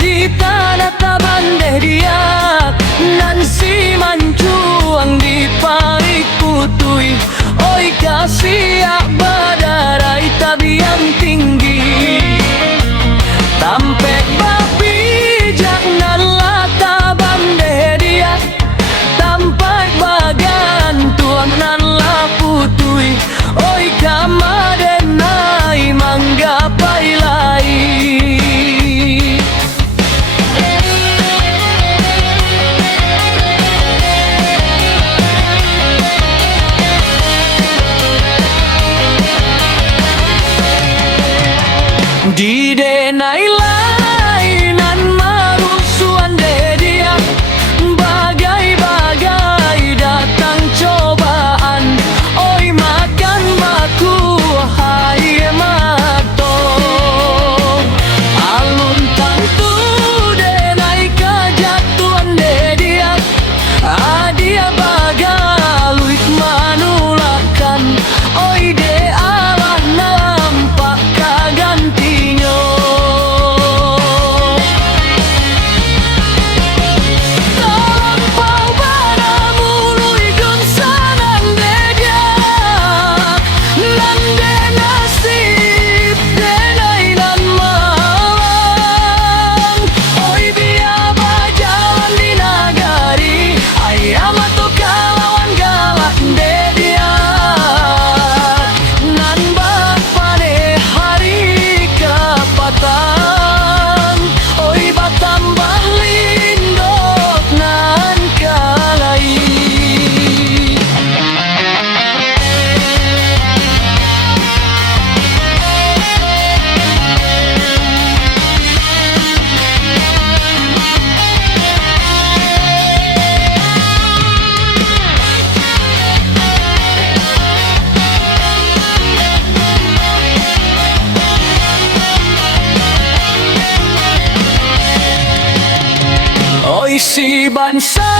di tanah tabande dia, nan si mancuang di parik putui. Oi kasih badarai tabiang tinggi, tampek babi jak nan lata bande dia, tampak bagan tuang nan la putui. Oi kamadenai manggapai lai. Di denai lainan marusuan de dia, bagai-bagai datang cobaan. Oi makan baku hai mato, alun tantu denai kajatuan de dia, dia bagaluit manulakan. Oi de alah nampak kagantinyo. Talampau bana mului gunsangan de dia, nan de nasib denai nan malang. Oi bia bajalan di nagari, ayam atau kalawan galak de dia, nan bapane hari kapatan. Oi batambah lindok nan kalai. Oi si bansa